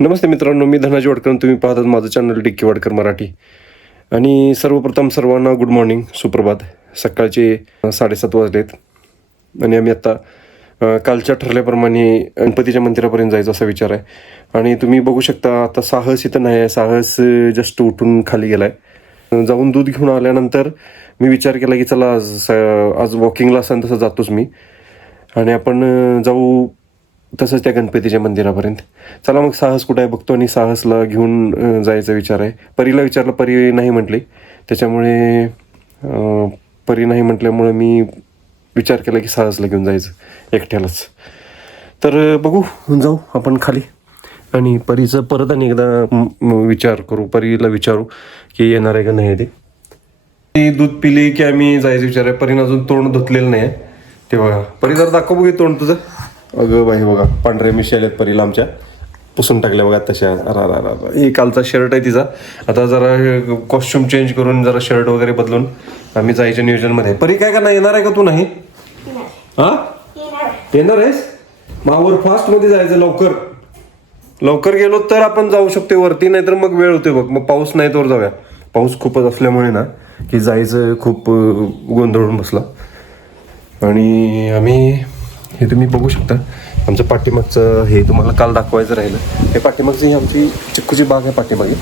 नमस्ते मित्रांनो मी धनाजी वडकर तुम्ही पाहतात माझं चॅनल डिक्की वडकर मराठी. आणि सर्वप्रथम सर्वांना गुड मॉर्निंग सुप्रभात. सकाळचे साडेसात वाजलेत. आणि आम्ही आत्ता कालच्या ठरल्याप्रमाणे गणपतीच्या मंदिरापर्यंत जायचा असा विचार आहे. आणि तुम्ही बघू शकता आता साहस इथं नाही आहे. साहस जस्ट उठून खाली गेला आहे जाऊन दूध घेऊन आल्यानंतर मी विचार केला की चला आज स- आज वॉकिंगला असेल तसं जातोच मी. आणि आपण जाऊ तसंच त्या गणपतीच्या मंदिरापर्यंत. चला मग साहस कुठं आहे बघतो आणि साहसला घेऊन जायचा विचार आहे. परीला विचारलं परी नाही म्हटली. त्याच्यामुळे परी नाही म्हटल्यामुळे मी विचार केला की साहसला घेऊन जायचं एकट्यालाच. तर बघू जाऊ आपण खाली. आणि परीचं परत आणि एकदा विचार करू परीला विचारू की येणार आहे का नाही ते. ती दूध पिली की आम्ही जायचं विचार आहे. परीनं अजून तोंड धुतलेलं नाही आहे. तेव्हा परी जर दाखव बघू तोंड तुझं. अगं बाई बघा पांढरे मिशी आल्यात परीला आमच्या पुसून टाकल्या बघा तशा. अरा अरा अरा अरा. हे कालचा शर्ट आहे तिचा. आता जरा कॉस्ट्युम चेंज करून जरा शर्ट वगैरे बदलून आम्ही जायच्या नियोजनमध्ये. परी काय का नाही येणार आहे का तू नाही? हा? येणार आहेस? मावर फास्टमध्ये जायचं लवकर. लवकर गेलो तर आपण जाऊ शकतो वरती नाही तर मग वेळ होते बघ. मग पाऊस नाही तर जाऊया. पाऊस खूपच असल्यामुळे ना की जायचं खूप गोंधळून बसला. आणि आम्ही हे तुम्ही बघू शकता. आमचं पाठीमागचं हे तुम्हाला काल दाखवायचं राहिलं. हे पाठीमागचं ही आमची चिक्कूची बाग आहे पाठीमागे.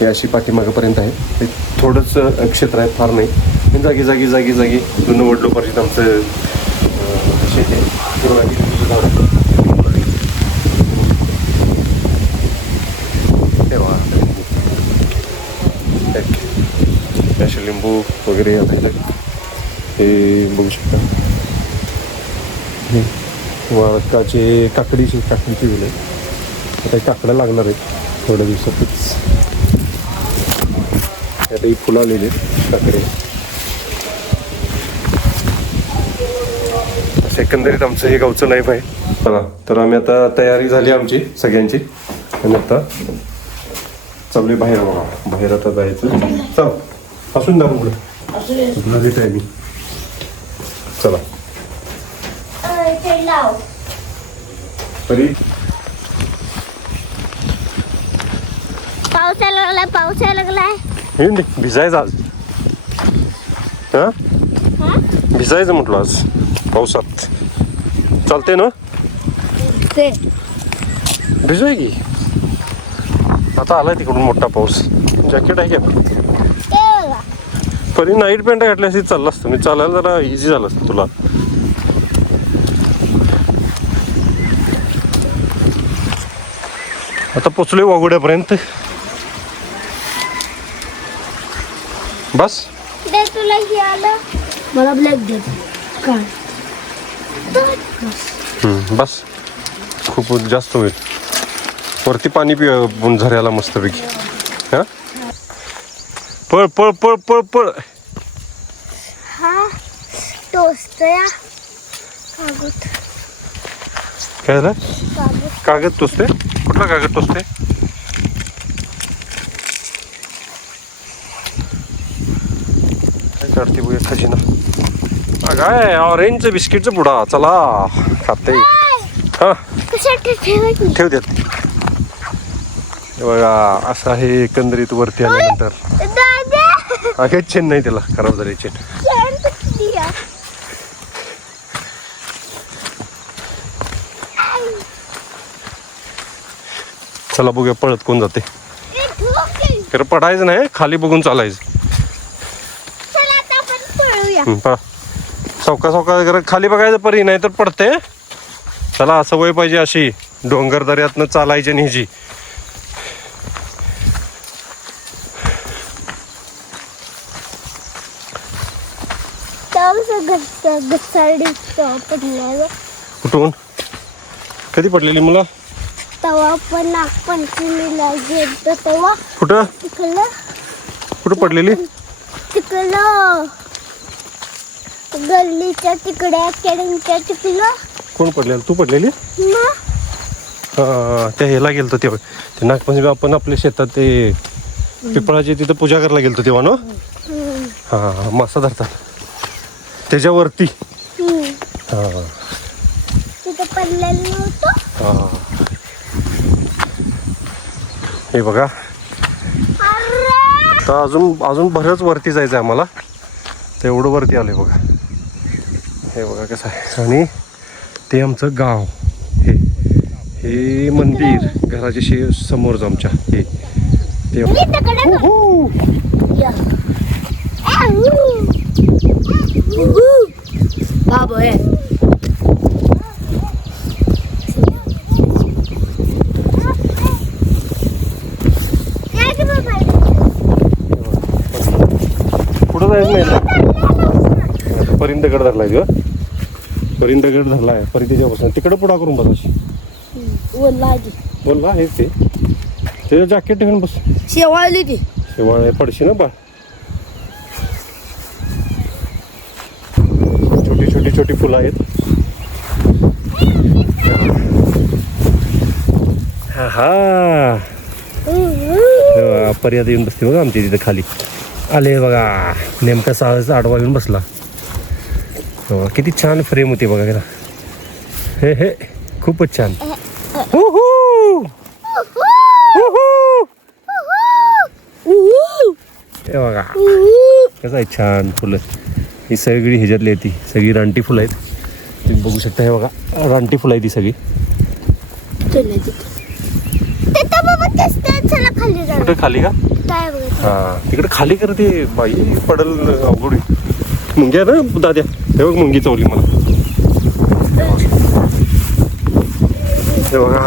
हे अशी पाठीमागेपर्यंत आहे. हे थोडंसं क्षेत्र आहे फार नाही. हे जागी जागी जागी जागी जुनं वडलोपर्यंत आमचं शेती आहे. असे लिंबू वगैरे हे बघू शकता. हे वाळकाचे काकडीची काकडीची वेल. आता हे काकडं लागणार आहे थोड्या दिवसातच. आता ही फुलं आलेली आहेत काकडे. एकंदरीत आमचं हे गावचं लाईफ आहे. बघा तर आम्ही आता तयारी झाली आमची सगळ्यांची. आणि आता चाललोय बाहेर बघा. बाहेर आता जायचं. चल असून द्या पुढे. तुला लेट आहे मी चला. लाव तरी पाऊस यायला लागलाय पाऊस यायला लागलाय. हे नाही, भिजायचं आज. हा? भिजायचं म्हटलं आज पावसात. चालते ना? ते भिजूय की? आता आलाय तिकडून मोठा पाऊस. जॅकेट आहे का? बघा. परी नाईट पॅन्ट घातली असती चाललं असतं मी चालायला जरा इझी झालं असतं तुला. आता पोचलोय वागोड्यापर्यंत बस. दे तुला हे आलं. मला ब्लॅक दे. काय? हम्म, बस. खूप जास्त होईल. वरती पाणी पि झऱ्याला मस्तपैकी. हा? पळ पळ पळ पळ पळ. हा. कागद. काय झालं? कागद टोचते कुठला कागद टोचते काय काढते खजिना. काय ऑरेंजचं बिस्किटचं पुडा. चला खाते. हा. ठेव द्यात हे बघा असं आहे एकंदरीत वरती आल्यानंतर. आहे चेन नाही त्याला. खराब झाली चेन चैन कुठली आहे? चला बघूया पळत कोण जाते. खरं पडायचं नाही खाली बघून चालायचं. सावका सावका जरा खाली बघायचं परी नाही तर पडते. चला सवय पाहिजे अशी. डोंगर दऱ्यातनं चालायची पडल्यावर कुठून? कधी पडलेली मुला? तेव्हा पण नागपंचमीला गेलो तेव्हा कुठं? तिकडलं कुठं पडलेली? तिकडलं गल्लीच्या तिकडे केडीच्या तिकडलं कोण पडलेलं? तू पडलेली? ना. हा, त्या ह्याला गेलतो तेव्हा. ते नागपंचमी आपण आपल्या शेतात ते पिपळाची तिथं पूजा करायला गेलतो तेव्हा ना? हम्म. हा मासा धरतात. त्याच्यावरती. हम्म. हा. तिथं पडलेलं नव्हतं. हा. हे बघा. तर अजून अजून बरंच वरती जायचं आहे आम्हाला. तर एवढं वरती आलं बघा. हे बघा कसं आहे. आणि ते आमचं गाव. हे हे मंदिर. घराच्या शे समोरच आमच्या. हे ते. बाबा आहे कुठं जायचं नाही आता परिंदगड धरलाय तो. परिंदगड धरलाय परी त्याच्यापासून. तिकडं पुढा करून बस अशी. बोलला हेच ते. ते जॅकेट ठेवून बस. शेवाळली ती. शेवाळ आहे पडशी ना बा. छोटी छोटी छोटी फुलं आहेत. हा हा. पर्याद येऊन बसते बघा आमच्या तिथे खाली. आले बघा. नेमका सहा आडवा येऊन बसला. हो, किती छान फ्रेम होती बघा त्याला. हे हे खूपच छान! हे बघा. कसं आहे छान फुलं. ही सगळी ह्याच्यातली आहे ती. सगळी रानटी फुलं आहेत. तुम्ही बघू शकता हे बघा. रानटी फुलं आहे ती सगळी कुठं खाली का? हा. तिकडे खाली कर ते बाई पडल अवघड. आहे. मुंगी आहे ना दाद्या? हे बघ मुंगी चवली मला. हे बघा.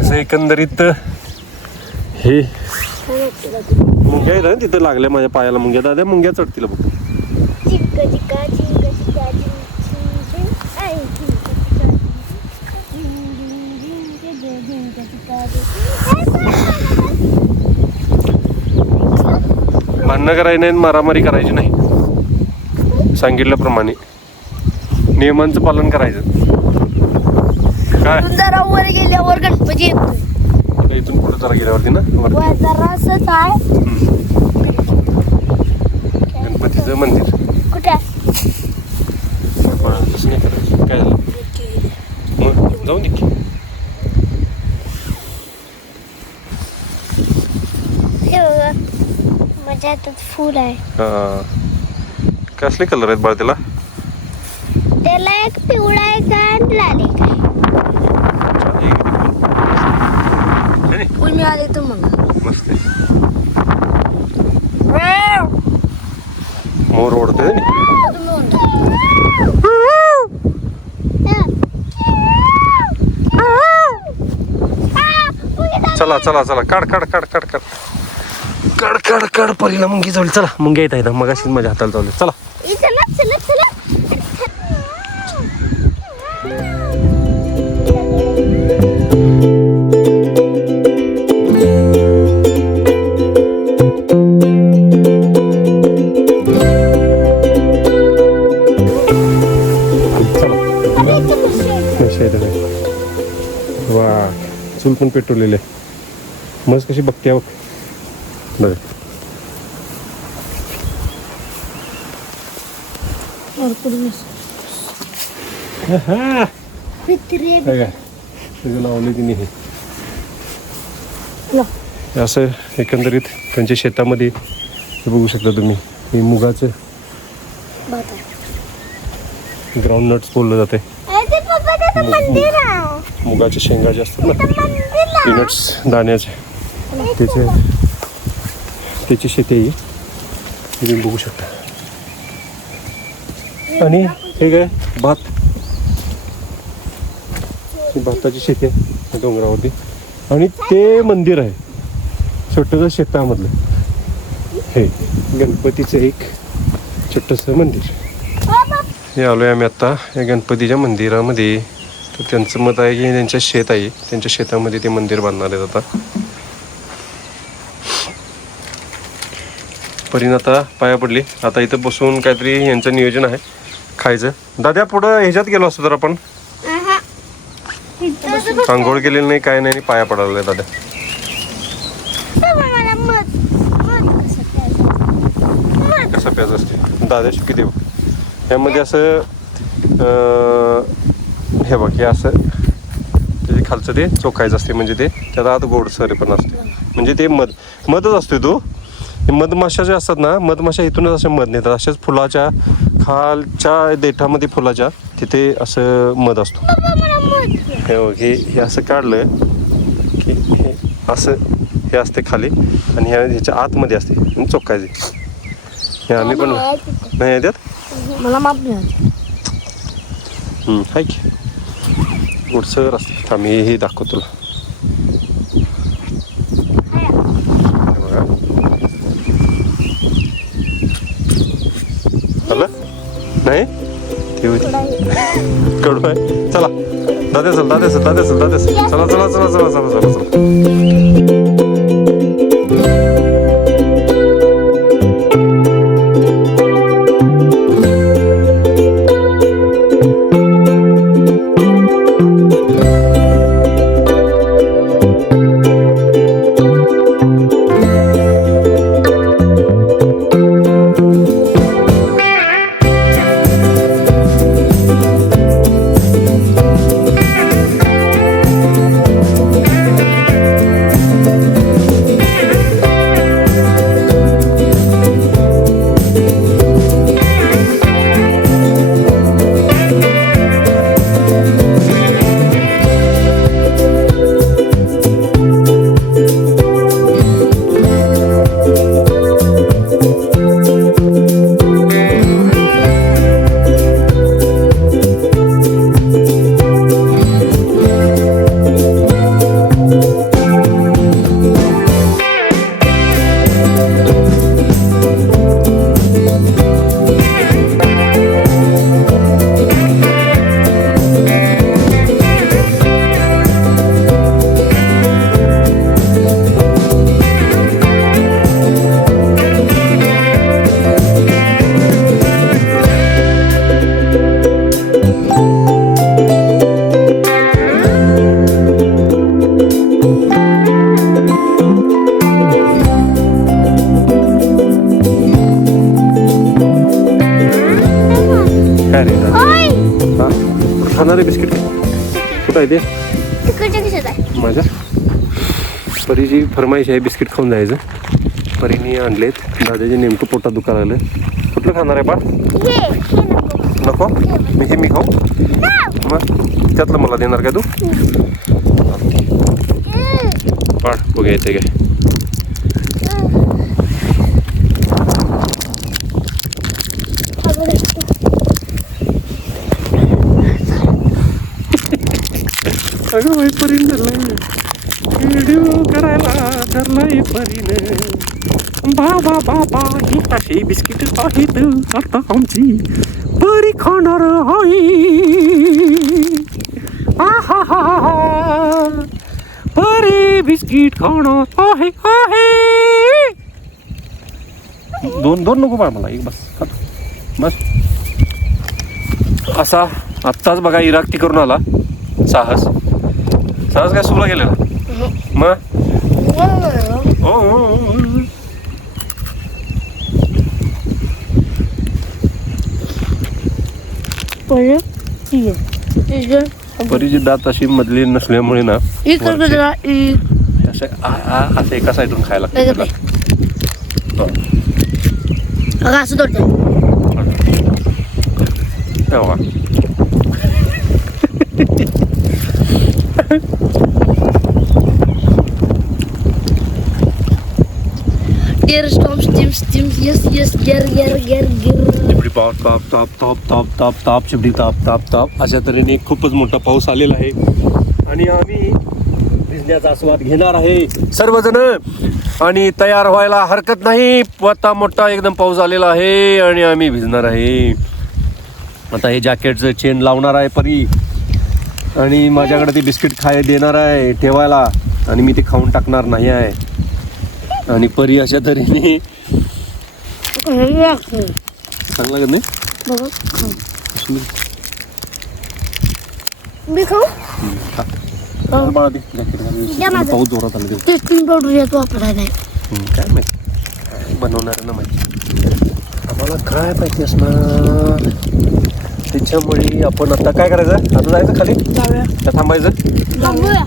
असं एकंदरीत हे. मुंग्या आहेत ना तिथं लागल्या माझ्या पायाला मुंग्या. दाद्या मुंग्या चढतील बघ. भांडणं करायची नाही मारामारी करायची नाही. सांगितल्याप्रमाणे. नियमांचं पालन करायचं. काय? जरा वर गेल्यावर गणपती इथून पुढे जरा गेल्यावरती ना? आहे गणपतीचं मंदिर. कुठे? काय झालं? जाऊन दे की. हे बघा माझ्या हातात फूल आहे. हा. कसले कलर आहेत बाळ त्याला? त्याला एक पिवळा आहे का आणि लाल एक आहे. हे किती फुल. हे नाही, फुल मिळाले तर मग. मस्त. आहे. मोर ओढतोय ना. चला चला चला. काढ काढ काढ काढ काढ. काढ काढ परीला मुंगी चावली चला मुंग्या येत आहेत मग अशीच माझ्या हाताला चला. चला वा चूल पण पेटवलेले. मस्त कशी बघते बघ. बघ हा लावले तिने हे असं एकंदरीत त्यांच्या शेतामध्ये हे बघू शकता तुम्ही. हे मुगाचं ग्राउंड नट्स बोललं जाते मुगाच्या शेंगा जे असतात ना. पीनट्स दाण्याचे. त्याचे त्याची शेती आहे तुम्ही बघू शकता. आणि हे काय? भात. ही भाताची शेती आहे डोंगरावरती. आणि ते मंदिर आहे. छोटंसं शेतामधलं. हे. गणपतीचं एक छोटंसं मंदिर. हे आलो आहे आम्ही आत्ता या गणपतीच्या मंदिरामध्ये. तर त्यांचं मत आहे की त्यांच्या शेत आहे. त्यांच्या शेतामध्ये ते मंदिर बांधणार आहेत आता. परीन आता पाया पडली. आता इथं बसून काहीतरी यांचं नियोजन आहे. खायचं. दाद्या पुढं ह्याच्यात गेलो असतो तर आपण. आंघोळ केलेली नाही काय नाही पाया पडायला दाद्या. कसं प्याज असते? दाद्या किती बघ. यामध्ये असं हे बघ हे असं त्याचे खालचं ते चोखायचं असते म्हणजे ते त्यात आत गोडसर पण असते. म्हणजे ते मध मधच असतोय तो. मधमाशा जे असतात ना मधमाशा इथूनच असे मध नेतात. अशाच फुलाच्या खालच्या देठामध्ये फुलाच्या तिथे असं मध असतो. हे हे असं काढलं की हे असं हे असते खाली आणि ह्या ह्याच्या आतमध्ये असते. आणि चोखायचे हे आम्ही पण नाही येतात? मला नाही की. गोडसर असते. आम्ही हे दाखवतो तुला हे बघा. आलं नाही ते कडू आहे चला. दादा चल दादा चल दादा चल दादा चल. चला चला चला चला चला चला चला. परीची फरमाईश आहे बिस्किट खाऊन जायचं. परीने आणलेत. दादाचे नेमकं पोटात दुखायला लागलं. कुठलं खाणार आहे बा हे हे नको? नको. मी हे मी खाऊ? मग? त्यातलं मला देणार का तू? पाड बघा येते काय. अगं बाई परीन धरलाय. व्हिडिओ करायला धरलाय परीन. बाबा बाबा ही अशी बिस्किट आहेत आता आमची. परी खाणार हा हा परी बिस्किट खाणार आहे आहे. दोन दोन नको बाळ मला एक बस बस. असा आत्ताच बघा इराकती करून आला. साहस. साहस काय सुला गेलेला मग ओ, परीची दात अशी मधली नसल्यामुळे ना इ- असं असं एका साईडून खायला लागतं. असं तोडतं हो. हो का? टेर yes, स्टीम ger, ger, ger. चिपडी पाव ताप ताप ताप ताप ताप ताप चिपडी ताप ताप ताप अशा तऱ्हेने खूपच मोठा पाऊस आलेला आहे आणि आम्ही भिजण्याचा आस्वाद घेणार आहे सर्वजण आणि तयार व्हायला हरकत नाही आता मोठा एकदम पाऊस आलेला आहे आणि आम्ही भिजणार आहे आता हे जॅकेटचं चेन लावणार आहे परी आणि माझ्याकडे ते बिस्किट खाय देणार आहे ठेवायला आणि मी ते खाऊन टाकणार नाही आहे आणि परी अशा तऱ्हेने. चांगलं लागत नाही? मी खाऊ? चल बाळा दे, jacket घाल. द्या माझं. पाऊस जोरात आला. ते. टेस्टिंग पावडर येतो वापरायला नाही. हम्म, काय माहिती? बनवणार ना माहिती. आम्हाला काय पाहिजे असणार? त्याच्यामुळे आपण आता काय करायचं? आता जायचं खाली? का थांबायचं? थांबूया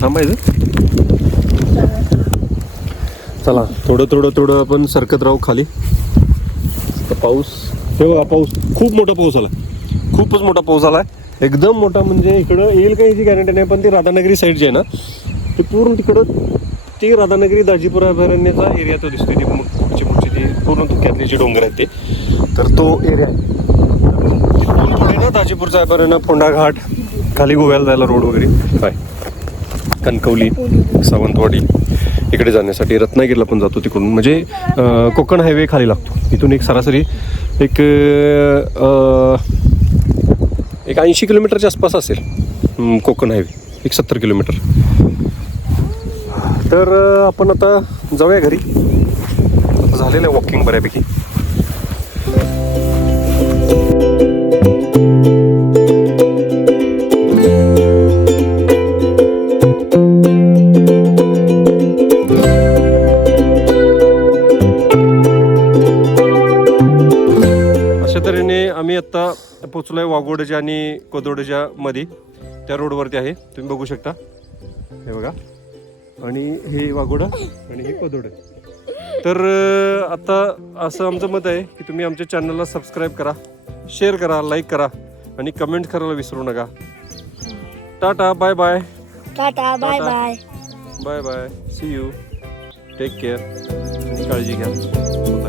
थांबायचं? चला. थोडं थोडं थोडं आपण सरकत राहू खाली. तर पाऊस. हे बघा पाऊस. खूप मोठा पाऊस आला. खूपच मोठा पाऊस आला एकदम मोठा म्हणजे इकडं येईल का याची गॅरंटी नाही पण ती राधानगरी साईड जी आहे ना ती पूर्ण तिकडं ती राधानगरी दाजीपूर अभयारण्याचा एरिया तो दिसतोय. ती पुढची पुढची ती पूर्ण धुक्यातली जी डोंगर आहेत ते. तर तो एरिया आहे. ना दाजीपूरचा अभयारण्य फोंडा घाट खाली गोव्याला जायला रोड वगैरे. काय? कणकवली सावंतवाडी. इकडे जाण्यासाठी. रत्नागिरीला पण जातो तिकडून. म्हणजे कोकण हायवे खाली लागतो. इथून एक सरासरी एक एक ऐंशी किलोमीटरच्या आसपास असेल कोकण हायवे एक सत्तर किलोमीटर. तर आपण आता जाऊया घरी. झालेलं आहे वॉकिंग बऱ्यापैकी. पोचलोय वाघोडच्या आणि कोदोडच्या मध्ये त्या रोडवरती आहे. तुम्ही बघू शकता. हे बघा. आणि हे वाघोडा आणि हे कोदोड. तर आता असं आमचं मत आहे की तुम्ही आमच्या चॅनलला सबस्क्राईब करा शेअर करा लाईक करा आणि कमेंट करायला विसरू नका. Tata bye bye tata bye. Bye bye bye see you take care काळजी घ्या.